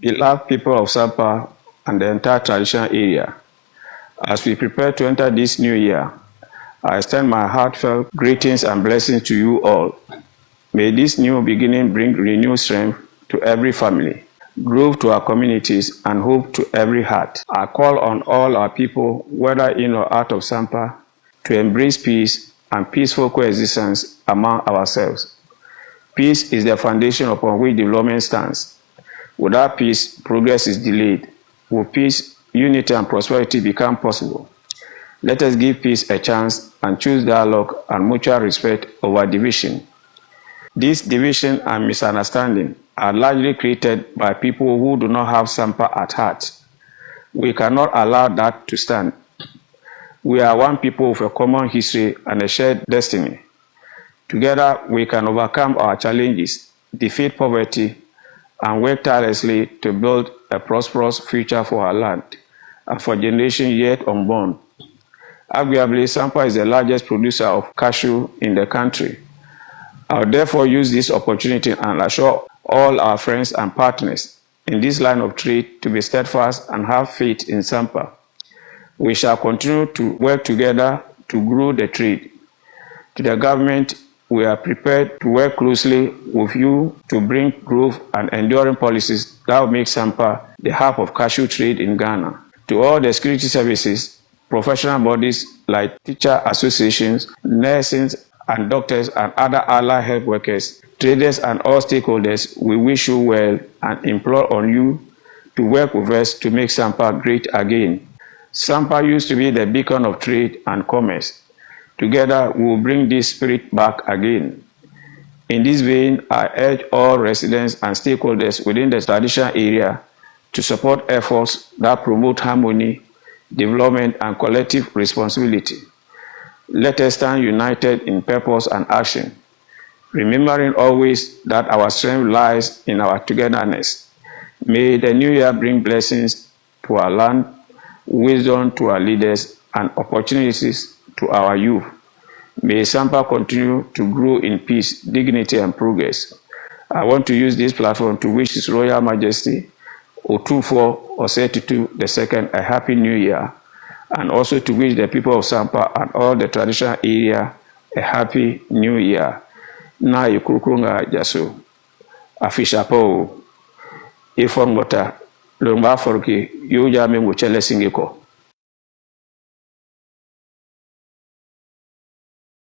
Beloved people of Sampa and the entire traditional area, as we prepare to enter this new year, I extend my heartfelt greetings and blessings to you all. May this new beginning bring renewed strength to every family, growth to our communities, and hope to every heart. I call on all our people, whether in or out of Sampa, to embrace peace and peaceful coexistence among ourselves. Peace is the foundation upon which development stands. Without peace, progress is delayed. With peace, unity and prosperity become possible. Let us give peace a chance and choose dialogue and mutual respect over division. This division and misunderstanding are largely created by people who do not have Sampa at heart. We cannot allow that to stand. We are one people with a common history and a shared destiny. Together, we can overcome our challenges, defeat poverty, and work tirelessly to build a prosperous future for our land and for generations yet unborn. Arguably, Sampa is the largest producer of cashew in the country. I will therefore use this opportunity and assure all our friends and partners in this line of trade to be steadfast and have faith in Sampa. We shall continue to work together to grow the trade. To the government, we are prepared to work closely with you to bring growth and enduring policies that will make Sampa the hub of cashew trade in Ghana. To all the security services, professional bodies like teacher associations, nurses and doctors and other allied health workers, traders and all stakeholders, we wish you well and implore on you to work with us to make Sampa great again. Sampa used to be the beacon of trade and commerce. Together, we will bring this spirit back again. In this vein, I urge all residents and stakeholders within the traditional area to support efforts that promote harmony, development, and collective responsibility. Let us stand united in purpose and action, remembering always that our strength lies in our togetherness. May the new year bring blessings to our land, wisdom to our leaders, and opportunities to our youth. May Sampa continue to grow in peace, dignity, and progress. I want to use this platform to wish His Royal Majesty Otufo Osei II a happy new year, and also to wish the people of Sampa and all the traditional area a happy new year. Na yukurukunga jaso. Afishapo. Ifon mota. Lumba forki. Yuja mengu chele singiko.